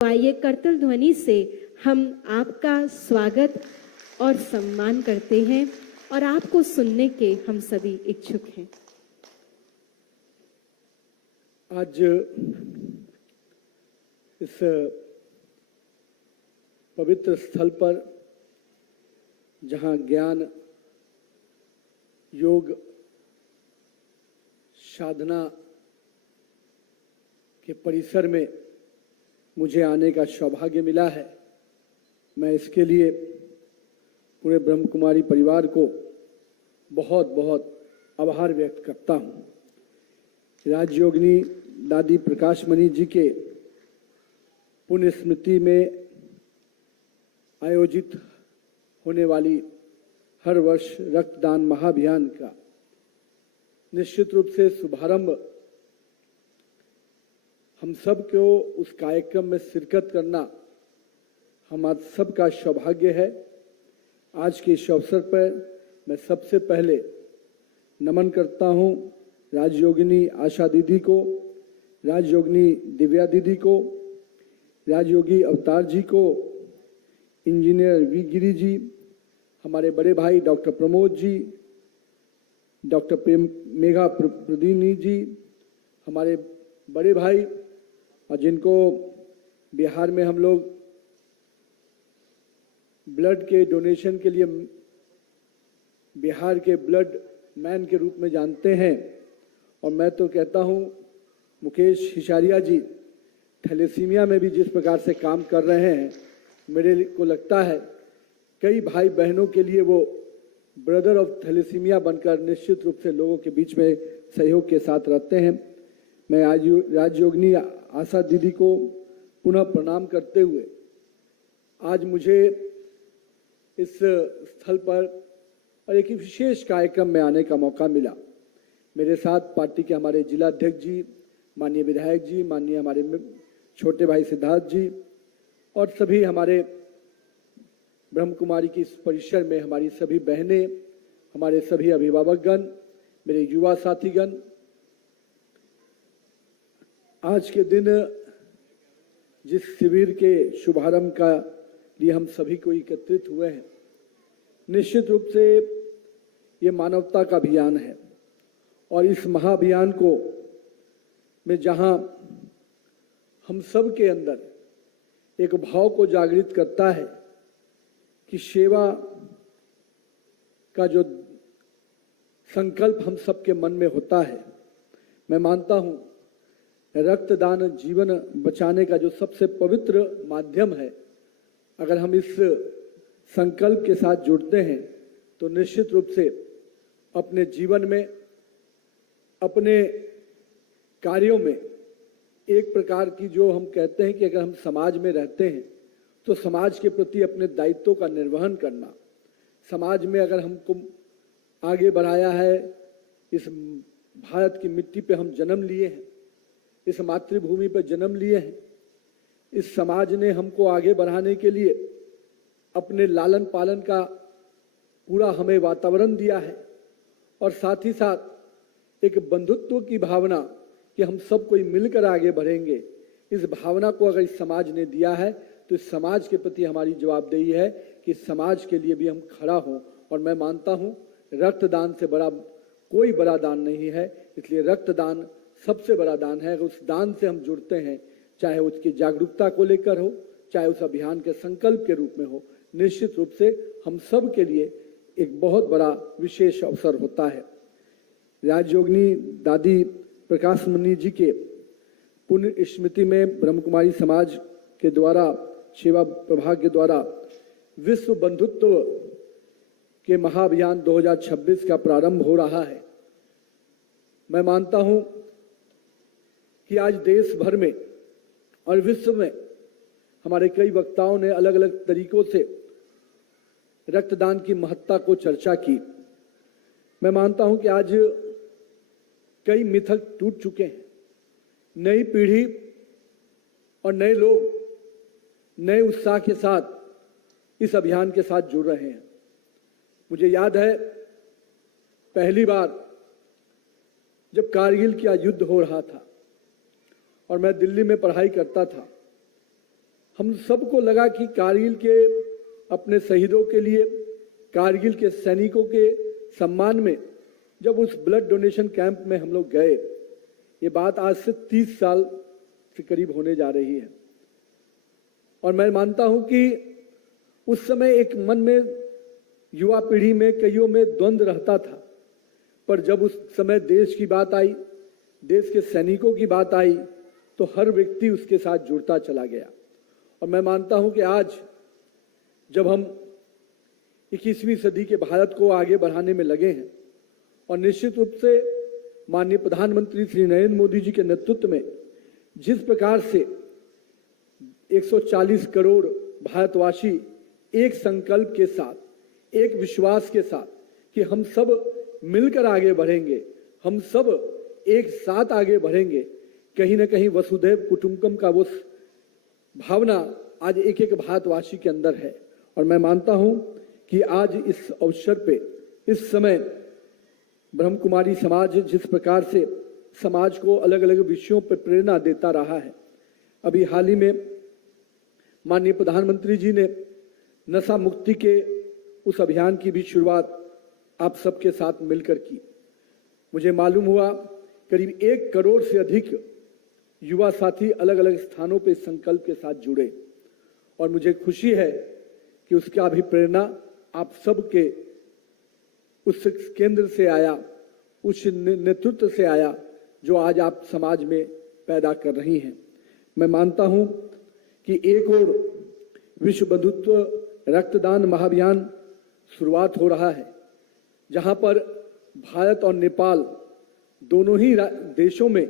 आइए करतल ध्वनि से हम आपका स्वागत और सम्मान करते हैं और आपको सुनने के हम सभी इच्छुक हैं। आज इस पवित्र स्थल पर जहां ज्ञान, योग, साधना के परिसर में मुझे आने का सौभाग्य मिला है, मैं इसके लिए पूरे ब्रह्म कुमारी परिवार को बहुत बहुत आभार व्यक्त करता हूँ। राजयोगिनी दादी प्रकाशमणि जी के पुण्य स्मृति में आयोजित होने वाली हर वर्ष रक्तदान महाअभियान का निश्चित रूप से शुभारंभ हम सब को उस कार्यक्रम में शिरकत करना हम आज सबका सौभाग्य है। आज के इस अवसर पर मैं सबसे पहले नमन करता हूं राजयोगिनी आशा दीदी को, राजयोगिनी दिव्या दीदी को, राजयोगी अवतार जी को, इंजीनियर वी गिरी जी, हमारे बड़े भाई डॉक्टर प्रमोद जी, डॉक्टर मेघा प्रदीनी जी, हमारे बड़े भाई और जिनको बिहार में हम लोग ब्लड के डोनेशन के लिए बिहार के ब्लड मैन के रूप में जानते हैं। और मैं तो कहता हूं मुकेश हिसारिया जी थैलेसीमिया में भी जिस प्रकार से काम कर रहे हैं, मेरे को लगता है कई भाई बहनों के लिए वो ब्रदर ऑफ थैलेसीमिया बनकर निश्चित रूप से लोगों के बीच में सहयोग के साथ रहते हैं। मैं आज राजयोगिनी आशा दीदी को पुनः प्रणाम करते हुए आज मुझे इस स्थल पर और एक विशेष कार्यक्रम में आने का मौका मिला। मेरे साथ पार्टी के हमारे जिला अध्यक्ष जी, माननीय विधायक जी, माननीय हमारे छोटे भाई सिद्धार्थ जी और सभी हमारे ब्रह्म कुमारी की इस परिसर में हमारी सभी बहनें, हमारे सभी अभिभावकगण, मेरे युवा साथीगण, आज के दिन जिस शिविर के शुभारंभ का लिए हम सभी को एकत्रित हुए हैं, निश्चित रूप से ये मानवता का अभियान है। और इस महाअभियान को में जहां हम सब के अंदर एक भाव को जागृत करता है कि सेवा का जो संकल्प हम सबके मन में होता है, मैं मानता हूं रक्तदान जीवन बचाने का जो सबसे पवित्र माध्यम है, अगर हम इस संकल्प के साथ जुड़ते हैं तो निश्चित रूप से अपने जीवन में, अपने कार्यों में एक प्रकार की जो हम कहते हैं कि अगर हम समाज में रहते हैं तो समाज के प्रति अपने दायित्वों का निर्वहन करना, समाज में अगर हमको आगे बढ़ाया है, इस भारत की मिट्टी पे हम जन्म लिए हैं, इस मातृभूमि पर जन्म लिए हैं, इस समाज ने हमको आगे बढ़ाने के लिए अपने लालन पालन का पूरा हमें वातावरण दिया है और साथ ही साथ एक बंधुत्व की भावना कि हम सब कोई मिलकर आगे बढ़ेंगे, इस भावना को अगर इस समाज ने दिया है तो इस समाज के प्रति हमारी जवाबदेही है कि समाज के लिए भी हम खड़ा हों। और मैं मानता हूं रक्तदान से बड़ा कोई बड़ा दान नहीं है, इसलिए रक्तदान सबसे बड़ा दान है। अगर उस दान से हम जुड़ते हैं, चाहे उसकी जागरूकता को लेकर हो, चाहे उस अभियान के संकल्प के रूप में हो, निश्चित रूप से हम सब के लिए एक बहुत बड़ा विशेष अवसर होता है। राजयोगिनी दादी प्रकाशमणि जी के पुण्य स्मृति में ब्रह्म कुमारी समाज के द्वारा, सेवा प्रभाग के द्वारा विश्व बंधुत्व के महाअभियान 2026 का प्रारंभ हो रहा है। मैं मानता हूं कि आज देश भर में और विश्व में हमारे कई वक्ताओं ने अलग अलग तरीकों से रक्तदान की महत्ता को चर्चा की। मैं मानता हूं कि आज कई मिथक टूट चुके हैं, नई पीढ़ी और नए लोग नए उत्साह के साथ इस अभियान के साथ जुड़ रहे हैं। मुझे याद है पहली बार जब कारगिल का युद्ध हो रहा था और मैं दिल्ली में पढ़ाई करता था, हम सबको लगा कि कारगिल के अपने शहीदों के लिए, कारगिल के सैनिकों के सम्मान में जब उस ब्लड डोनेशन कैंप में हम लोग गए, ये बात आज से 30 साल से करीब होने जा रही है। और मैं मानता हूं कि उस समय एक मन में, युवा पीढ़ी में, कईयों में द्वंद्व रहता था, पर जब उस समय देश की बात आई, देश के सैनिकों की बात आई, तो हर व्यक्ति उसके साथ जुड़ता चला गया। और मैं मानता हूं कि आज जब हम 21वीं सदी के भारत को आगे बढ़ाने में लगे हैं और निश्चित रूप से माननीय प्रधानमंत्री श्री नरेंद्र मोदी जी के नेतृत्व में जिस प्रकार से 140 करोड़ भारतवासी एक संकल्प के साथ, एक विश्वास के साथ कि हम सब मिलकर आगे बढ़ेंगे, हम सब एक साथ आगे बढ़ेंगे, कहीं ना कहीं वसुधैव कुटुंबकम का वो भावना आज एक एक भारतवासी के अंदर है। और मैं मानता हूं कि आज इस अवसर पे, इस समय ब्रह्म कुमारी समाज जिस प्रकार से समाज को अलग अलग विषयों पर प्रेरणा देता रहा है, अभी हाल ही में माननीय प्रधानमंत्री जी ने नशा मुक्ति के उस अभियान की भी शुरुआत आप सबके साथ मिलकर की। मुझे मालूम हुआ करीब 1 करोड़ से अधिक युवा साथी अलग अलग स्थानों पर संकल्प के साथ जुड़े और मुझे खुशी है कि उसका भी प्रेरणा आप सबके उस केंद्र से आया, उस नेतृत्व से आया जो आज आप समाज में पैदा कर रही हैं। मैं मानता हूं कि एक और विश्व बंधुत्व रक्तदान महाअभियान शुरुआत हो रहा है, जहां पर भारत और नेपाल दोनों ही देशों में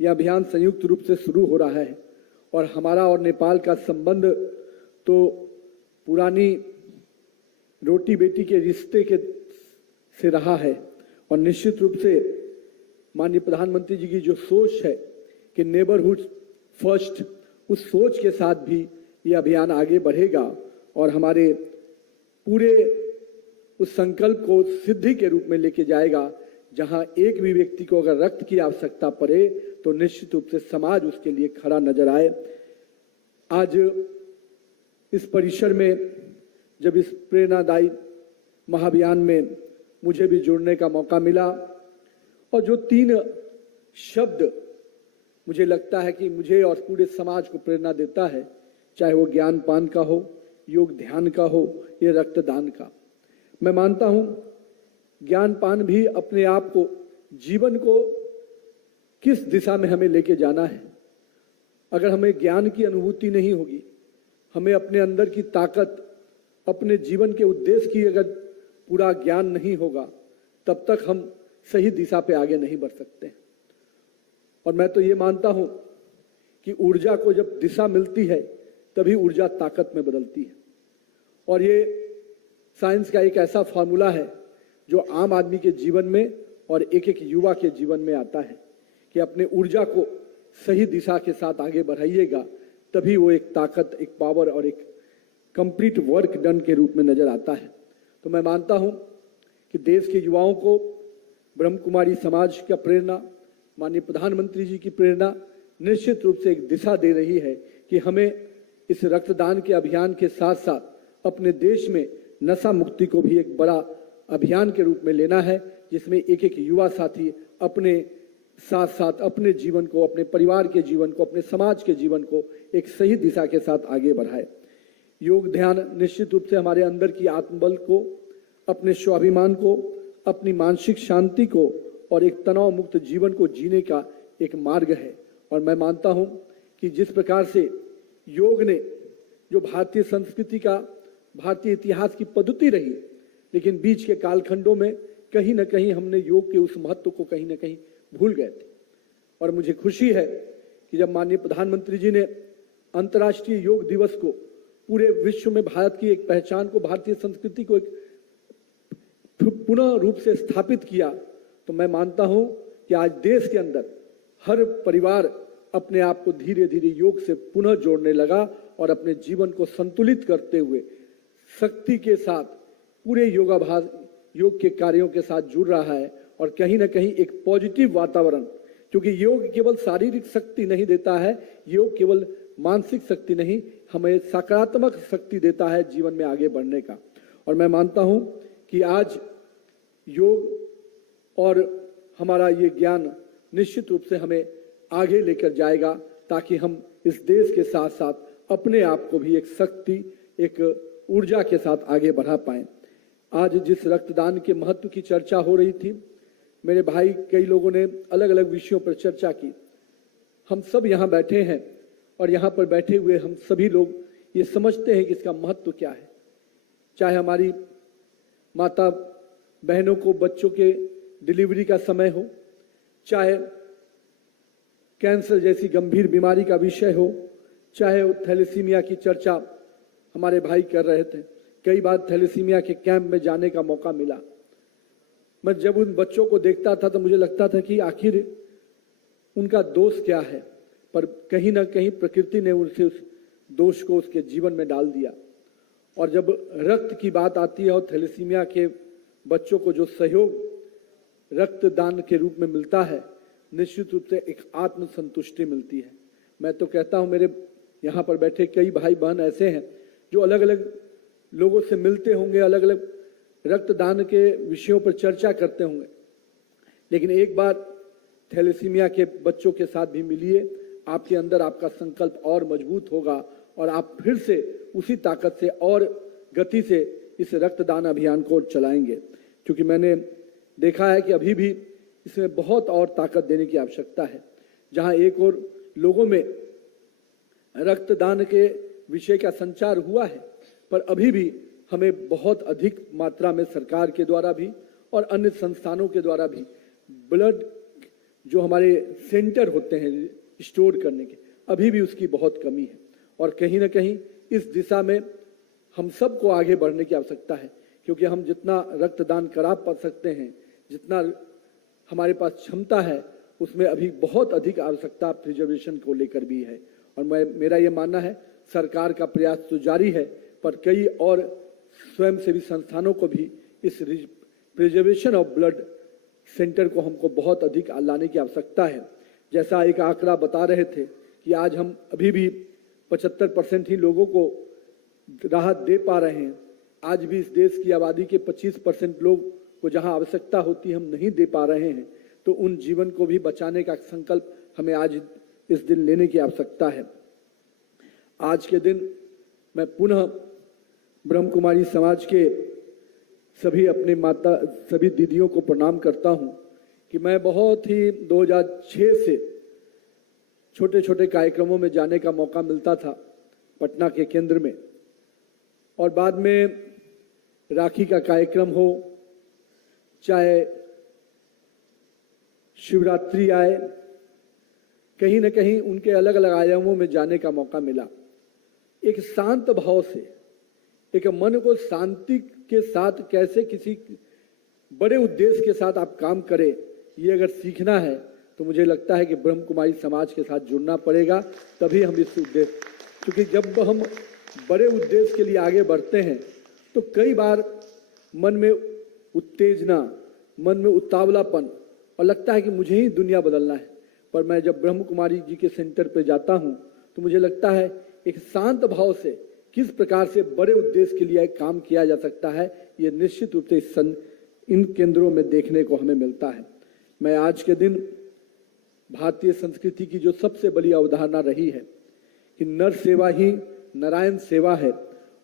यह अभियान संयुक्त रूप से शुरू हो रहा है। और हमारा और नेपाल का संबंध तो पुरानी रोटी बेटी के रिश्ते के से रहा है और निश्चित रूप से माननीय प्रधानमंत्री जी की जो सोच है कि नेबरहुड फर्स्ट, उस सोच के साथ भी यह अभियान आगे बढ़ेगा और हमारे पूरे उस संकल्प को सिद्धि के रूप में लेके जाएगा, जहां एक भी व्यक्ति को अगर रक्त की आवश्यकता पड़े तो निश्चित रूप से समाज उसके लिए खड़ा नजर आए। आज इस परिसर में जब इस प्रेरणादायी महाअभियान में मुझे भी जुड़ने का मौका मिला और जो 3 शब्द मुझे लगता है कि मुझे और पूरे समाज को प्रेरणा देता है, चाहे वो ज्ञान पान का हो, योग ध्यान का हो, या रक्तदान का। मैं मानता हूं ज्ञान पान भी अपने आप को, जीवन को किस दिशा में हमें लेके जाना है। अगर हमें ज्ञान की अनुभूति नहीं होगी, हमें अपने अंदर की ताकत, अपने जीवन के उद्देश्य की अगर पूरा ज्ञान नहीं होगा, तब तक हम सही दिशा पे आगे नहीं बढ़ सकते। और मैं तो ये मानता हूं कि ऊर्जा को जब दिशा मिलती है तभी ऊर्जा ताकत में बदलती है। और ये साइंस का एक ऐसा फॉर्मूला है जो आम आदमी के जीवन में और एक एक युवा के जीवन में आता है कि अपने ऊर्जा को सही दिशा के साथ आगे बढ़ाइएगा, तभी वो एक ताकत, एक पावर और एक कंप्लीट वर्क डन के रूप में नजर आता है। तो मैं मानता हूं कि देश के युवाओं को ब्रह्म कुमारी समाज का प्रेरणा, माननीय प्रधानमंत्री जी की प्रेरणा निश्चित रूप से एक दिशा दे रही है कि हमें इस रक्तदान के अभियान के साथ साथ अपने देश में नशा मुक्ति को भी एक बड़ा अभियान के रूप में लेना है, जिसमें एक एक युवा साथी अपने साथ साथ अपने जीवन को, अपने परिवार के जीवन को, अपने समाज के जीवन को एक सही दिशा के साथ आगे बढ़ाए। योग ध्यान निश्चित रूप से हमारे अंदर की आत्मबल को, अपने स्वाभिमान को, अपनी मानसिक शांति को और एक तनाव मुक्त जीवन को जीने का एक मार्ग है। और मैं मानता हूं कि जिस प्रकार से योग ने जो भारतीय संस्कृति का, भारतीय इतिहास की पद्धति रही, लेकिन बीच के कालखंडों में कहीं ना कहीं हमने योग के उस महत्व को कहीं ना कहीं भूल गए थे। और मुझे खुशी है कि जब माननीय प्रधानमंत्री जी ने अंतर्राष्ट्रीय योग दिवस को पूरे विश्व में भारत की एक पहचान को, भारतीय संस्कृति को एक पुनः रूप से स्थापित किया, तो मैं मानता हूं कि आज देश के अंदर हर परिवार अपने आप को धीरे धीरे योग से पुनः जोड़ने लगा और अपने जीवन को संतुलित करते हुए शक्ति के साथ पूरे योगाभ्यास, योग के कार्यों के साथ जुड़ रहा है। और कहीं ना कहीं एक पॉजिटिव वातावरण, क्योंकि योग केवल शारीरिक शक्ति नहीं देता है, योग केवल मानसिक शक्ति नहीं, हमें सकारात्मक शक्ति देता है जीवन में आगे बढ़ने का। और मैं मानता हूं कि आज योग और हमारा ये ज्ञान निश्चित रूप से हमें आगे लेकर जाएगा, ताकि हम इस देश के साथ साथ अपने आप को भी एक शक्ति, एक ऊर्जा के साथ आगे बढ़ा पाएं। आज जिस रक्तदान के महत्व की चर्चा हो रही थी, मेरे भाई कई लोगों ने अलग अलग विषयों पर चर्चा की। हम सब यहाँ बैठे हैं और यहाँ पर बैठे हुए हम सभी लोग ये समझते हैं कि इसका महत्व क्या है। चाहे हमारी माता बहनों को बच्चों के डिलीवरी का समय हो, चाहे कैंसर जैसी गंभीर बीमारी का विषय हो, चाहे थैलेसीमिया की चर्चा हमारे भाई कर रहे थे। कई बार थैलेसीमिया के कैंप में जाने का मौका मिला। मैं जब उन बच्चों को देखता था तो मुझे लगता था कि आखिर उनका दोष क्या है, पर कहीं ना कहीं प्रकृति ने उनसे उस दोष को उसके जीवन में डाल दिया। और जब रक्त की बात आती है और थैलेसीमिया के बच्चों को जो सहयोग रक्तदान के रूप में मिलता है, निश्चित रूप से एक आत्म संतुष्टि मिलती है। मैं तो कहता हूं, मेरे यहाँ पर बैठे कई भाई बहन ऐसे हैं जो अलग अलग लोगों से मिलते होंगे, अलग अलग रक्तदान के विषयों पर चर्चा करते होंगे, लेकिन एक बार थैलेसीमिया के बच्चों के साथ भी मिलिए, आपके अंदर आपका संकल्प और मजबूत होगा और आप फिर से उसी ताकत से और गति से इस रक्तदान अभियान को चलाएंगे। क्योंकि मैंने देखा है कि अभी भी इसमें बहुत और ताकत देने की आवश्यकता है। जहां एक और लोगों में रक्तदान के विषय का संचार हुआ है, पर अभी भी हमें बहुत अधिक मात्रा में सरकार के द्वारा भी और अन्य संस्थानों के द्वारा भी ब्लड जो हमारे सेंटर होते हैं स्टोर करने के, अभी भी उसकी बहुत कमी है। और कहीं ना कहीं इस दिशा में हम सबको आगे बढ़ने की आवश्यकता है, क्योंकि हम जितना रक्तदान करा पा सकते हैं, जितना हमारे पास क्षमता है, उसमें अभी बहुत अधिक आवश्यकता प्रिजर्वेशन को लेकर भी है। और मेरा ये मानना है सरकार का प्रयास तो जारी है, पर कई और स्वयंसेवी संस्थानों को भी इस प्रिजर्वेशन ऑफ ब्लड सेंटर को हमको बहुत अधिक लाने की आवश्यकता है। जैसा एक आंकड़ा बता रहे थे कि आज हम अभी भी 75% ही लोगों को राहत दे पा रहे हैं। आज भी इस देश की आबादी के 25% लोग को जहां आवश्यकता होती हम नहीं दे पा रहे हैं, तो उन जीवन को भी बचाने का संकल्प हमें आज इस दिन लेने की आवश्यकता है। आज के दिन मैं पुनः ब्रह्म कुमारी समाज के सभी दीदियों को प्रणाम करता हूं कि मैं बहुत ही 2006 से छोटे छोटे कार्यक्रमों में जाने का मौका मिलता था पटना के केंद्र में, और बाद में राखी का कार्यक्रम हो, चाहे शिवरात्रि आए, कहीं न कहीं उनके अलग अलग आयामों में जाने का मौका मिला। एक शांत भाव से, एक मन को शांति के साथ कैसे किसी बड़े उद्देश्य के साथ आप काम करें, ये अगर सीखना है तो मुझे लगता है कि ब्रह्म कुमारी समाज के साथ जुड़ना पड़ेगा, तभी हम इस उद्देश्य, क्योंकि जब हम बड़े उद्देश्य के लिए आगे बढ़ते हैं तो कई बार मन में उत्तेजना, मन में उतावलापन, और लगता है कि मुझे ही दुनिया बदलना है। पर मैं जब ब्रह्म कुमारी जी के सेंटर पर जाता हूं तो मुझे लगता है एक शांत भाव से किस प्रकार से बड़े उद्देश्य के लिए काम किया जा सकता है, ये निश्चित रूप से इन केंद्रों में देखने को हमें मिलता है। मैं आज के दिन भारतीय संस्कृति की जो सबसे बड़ी अवधारणा रही है कि नर सेवा ही नारायण सेवा है,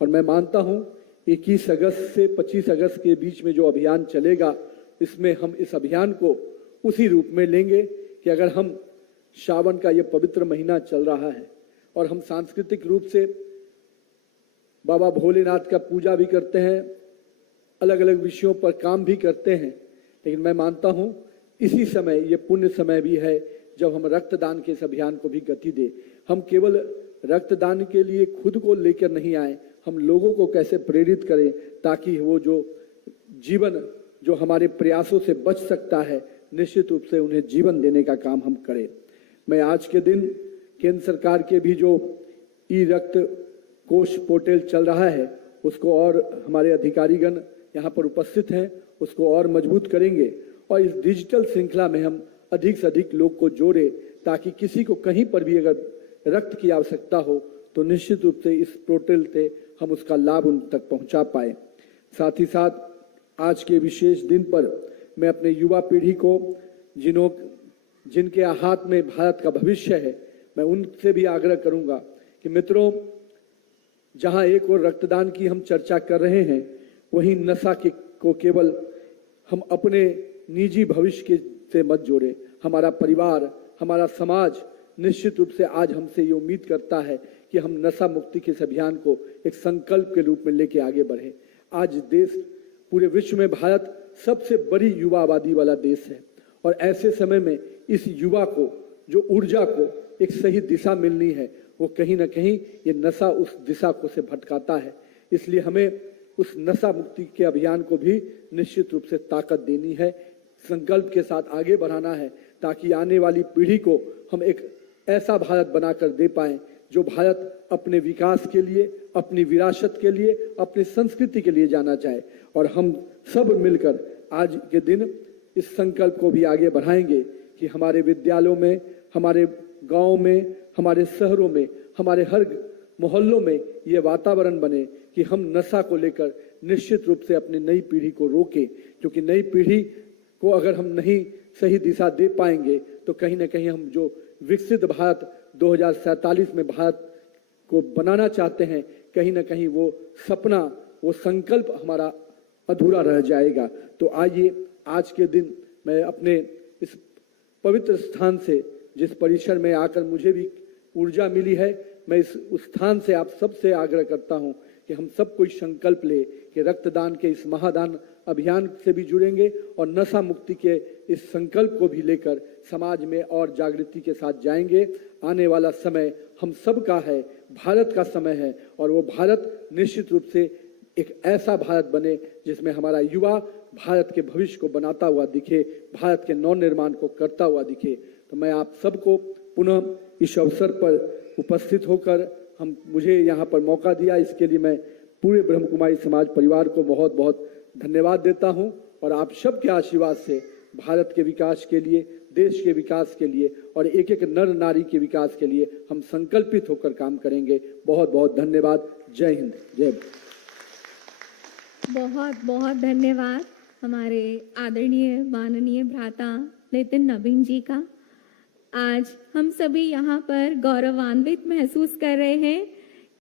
और मैं मानता हूं 21 अगस्त से 25 अगस्त के बीच में जो अभियान चलेगा, इसमें हम इस अभियान को उसी रूप में लेंगे कि अगर हम श्रावण का ये पवित्र महीना चल रहा है और हम सांस्कृतिक रूप से बाबा भोलेनाथ का पूजा भी करते हैं, अलग अलग विषयों पर काम भी करते हैं, लेकिन मैं मानता हूं इसी समय ये पुण्य समय भी है जब हम रक्तदान के इस अभियान को भी गति दें। हम केवल रक्तदान के लिए खुद को लेकर नहीं आए, हम लोगों को कैसे प्रेरित करें ताकि वो जो जीवन जो हमारे प्रयासों से बच सकता है, निश्चित रूप से उन्हें जीवन देने का काम हम करें। मैं आज के दिन केंद्र सरकार के भी जो ई रक्त कोष पोर्टल चल रहा है, उसको और हमारे अधिकारीगण यहाँ पर उपस्थित हैं, उसको और मजबूत करेंगे और इस डिजिटल श्रृंखला में हम अधिक से अधिक लोग को जोड़े, ताकि किसी को कहीं पर भी अगर रक्त की आवश्यकता हो तो निश्चित रूप से इस पोर्टल से हम उसका लाभ उन तक पहुंचा पाए। साथ ही साथ आज के विशेष दिन पर मैं अपने युवा पीढ़ी को जिनके हाथ में भारत का भविष्य है, मैं उनसे भी आग्रह करूंगा कि मित्रों, जहां एक और रक्तदान की हम चर्चा कर रहे हैं, वहीं नशा को केवल हम अपने निजी भविष्य से मत जोड़े। हमारा परिवार, हमारा समाज निश्चित रूप से आज हमसे ये उम्मीद करता है कि हम नशा मुक्ति के इस अभियान को एक संकल्प के रूप में लेके आगे बढ़े। आज देश, पूरे विश्व में भारत सबसे बड़ी युवा आबादी वाला देश है और ऐसे समय में इस युवा को जो ऊर्जा को एक सही दिशा मिलनी है, वो कहीं ना कहीं ये नशा उस दिशा को से भटकाता है। इसलिए हमें उस नशा मुक्ति के अभियान को भी निश्चित रूप से ताकत देनी है, संकल्प के साथ आगे बढ़ाना है, ताकि आने वाली पीढ़ी को हम एक ऐसा भारत बनाकर दे पाएं जो भारत अपने विकास के लिए, अपनी विरासत के लिए, अपनी संस्कृति के लिए जाना चाहे। और हम सब मिलकर आज के दिन इस संकल्प को भी आगे बढ़ाएंगे कि हमारे विद्यालयों में, हमारे गांव में, हमारे शहरों में, हमारे हर मोहल्लों में ये वातावरण बने कि हम नशा को लेकर निश्चित रूप से अपनी नई पीढ़ी को रोकें, क्योंकि नई पीढ़ी को अगर हम नहीं सही दिशा दे पाएंगे तो कहीं ना कहीं हम जो विकसित भारत 2047 में भारत को बनाना चाहते हैं, कहीं ना कहीं वो सपना, वो संकल्प हमारा अधूरा रह जाएगा। तो आइए आज के दिन मैं अपने इस पवित्र स्थान से, जिस परिसर में आकर मुझे भी ऊर्जा मिली है, मैं उस स्थान से आप सबसे आग्रह करता हूं कि हम सब कोई संकल्प ले कि रक्तदान के इस महादान अभियान से भी जुड़ेंगे और नशा मुक्ति के इस संकल्प को भी लेकर समाज में और जागृति के साथ जाएंगे। आने वाला समय हम सब का है, भारत का समय है, और वो भारत निश्चित रूप से एक ऐसा भारत बने जिसमें हमारा युवा भारत के भविष्य को बनाता हुआ दिखे, भारत के नव निर्माण को करता हुआ दिखे। तो मैं आप सबको पुनः इस अवसर पर उपस्थित होकर मुझे यहाँ पर मौका दिया, इसके लिए मैं पूरे ब्रह्म कुमारी समाज परिवार को बहुत बहुत धन्यवाद देता हूँ। और आप सबके आशीर्वाद से भारत के विकास के लिए, देश के विकास के लिए और एक एक नर नारी के विकास के लिए हम संकल्पित होकर काम करेंगे। बहुत बहुत धन्यवाद। जय हिंद, जय भारत। बहुत बहुत धन्यवाद हमारे आदरणीय माननीय भ्राता नितिन नवीन जी का। आज हम सभी यहाँ पर गौरवान्वित महसूस कर रहे हैं